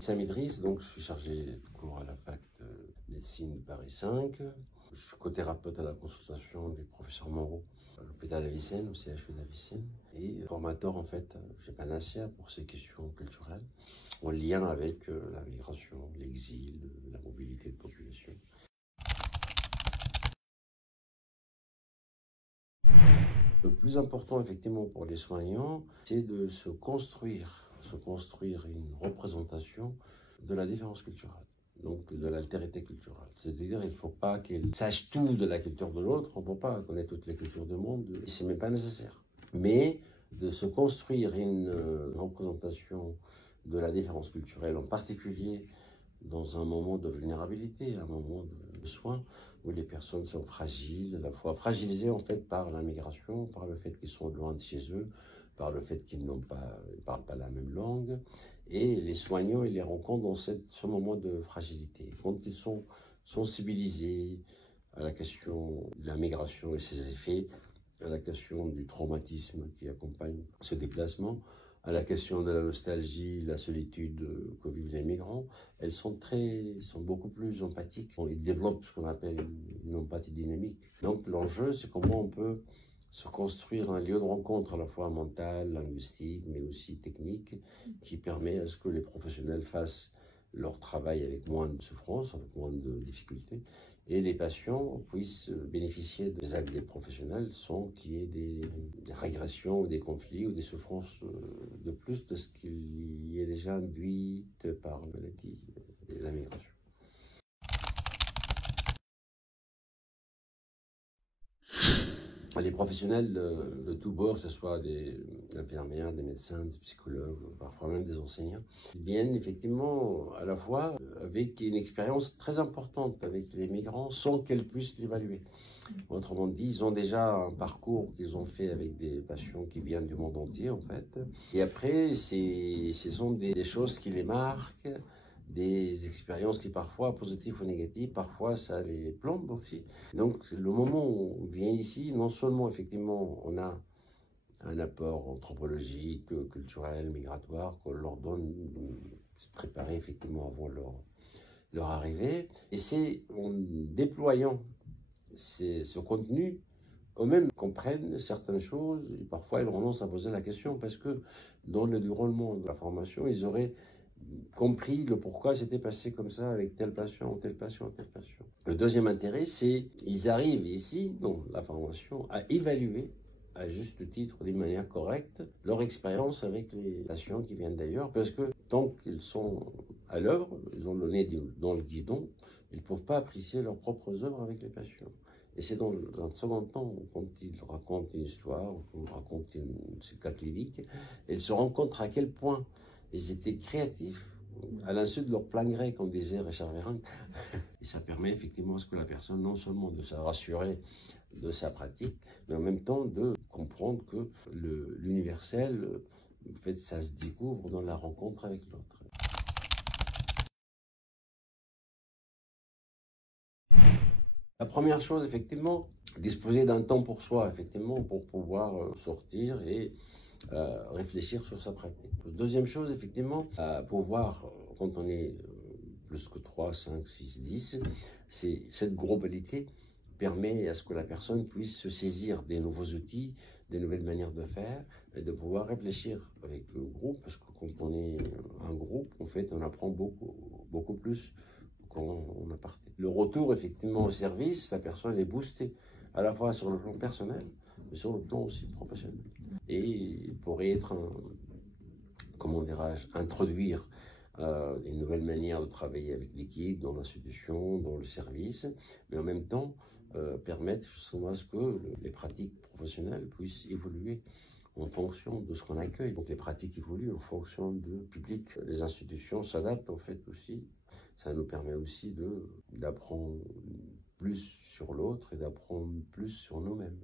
Sami Idriss, donc je suis chargé de cours à la fac de médecine de Paris 5. Je suis cothérapeute à la consultation du professeur Moreau à l'hôpital Avicenne, au CHU d'Avicenne, et formateur en fait chez Panacea pour ces questions culturelles, en lien avec la migration, l'exil, la mobilité de population. Le plus important effectivement pour les soignants, c'est de se construire une représentation de la différence culturelle, donc de l'altérité culturelle. C'est-à-dire qu'il ne faut pas qu'ils sachent tout de la culture de l'autre, on ne peut pas connaître toutes les cultures du monde, c'est même pas nécessaire. Mais de se construire une représentation de la différence culturelle, en particulier dans un moment de vulnérabilité, un moment de soins, où les personnes sont fragiles, à la fois fragilisées en fait par la migration, par le fait qu'ils sont loin de chez eux, par le fait qu'ils ne parlent pas la même langue, et les soignants, ils les rencontrent dans ce moment de fragilité. Quand ils sont sensibilisés à la question de la migration et ses effets, à la question du traumatisme qui accompagne ce déplacement, à la question de la nostalgie, la solitude que vivent les migrants, elles sont beaucoup plus empathiques. Ils développent ce qu'on appelle une empathie dynamique. Donc l'enjeu, c'est comment on peut se construire un lieu de rencontre à la fois mental, linguistique, mais aussi technique, qui permet à ce que les professionnels fassent leur travail avec moins de souffrance, avec moins de difficultés, et les patients puissent bénéficier des actes des professionnels sans qu'il y ait des régressions ou des conflits ou des souffrances de plus de ce qu'il y est déjà induit par la maladie et la migration. Les professionnels de tous bords, que ce soit des infirmières, des médecins, des psychologues, parfois même des enseignants, viennent effectivement à la fois avec une expérience très importante avec les migrants sans qu'elles puissent l'évaluer. Autrement dit, ils ont déjà un parcours qu'ils ont fait avec des patients qui viennent du monde entier en fait. Et après, ce sont des choses qui les marquent, des expériences qui parfois, positives ou négatives, parfois ça les plombe aussi. Donc le moment où on vient ici, non seulement effectivement on a un apport anthropologique, culturel, migratoire, qu'on leur donne, se préparer effectivement avant leur arrivée, et c'est en déployant ce contenu eux-mêmes comprennent certaines choses, et parfois ils renoncent à poser la question parce que dans le déroulement de la formation, ils auraient compris le pourquoi c'était passé comme ça avec tel patient, tel patient, tel patient. Le deuxième intérêt, c'est qu'ils arrivent ici, dans la formation, à évaluer à juste titre, d'une manière correcte, leur expérience avec les patients qui viennent d'ailleurs, parce que tant qu'ils sont à l'œuvre, ils ont le nez dans le guidon, ils ne peuvent pas apprécier leurs propres œuvres avec les patients. Et c'est dans un second temps, quand ils racontent une histoire, ou qu'on raconte ce cas clinique, ils se rendent compte à quel point ils étaient créatifs, à l'insu de leur plein gré, comme disait Richard Wehring. Et ça permet effectivement à ce que la personne, non seulement de se rassurer de sa pratique, mais en même temps de comprendre que l'universel, en fait, ça se découvre dans la rencontre avec l'autre. La première chose, effectivement, disposer d'un temps pour soi, effectivement, pour pouvoir sortir et réfléchir sur sa pratique. Deuxième chose, effectivement, pouvoir, quand on est plus que 3, 5, 6, 10, c'est cette globalité permet à ce que la personne puisse se saisir des nouveaux outils, des nouvelles manières de faire, et de pouvoir réfléchir avec le groupe, parce que quand on est un groupe, en fait, on apprend beaucoup plus quand on a parté. Le retour, effectivement, au service, la personne est boostée, à la fois sur le plan personnel, mais sur le plan aussi professionnel. Et pourrait être, comment dirais-je, introduire des nouvelles manières de travailler avec l'équipe, dans l'institution, dans le service, mais en même temps permettre justement à ce que les pratiques professionnelles puissent évoluer en fonction de ce qu'on accueille. Donc les pratiques évoluent en fonction du public. Les institutions s'adaptent en fait aussi. Ça nous permet aussi d'apprendre plus sur l'autre et d'apprendre plus sur nous-mêmes.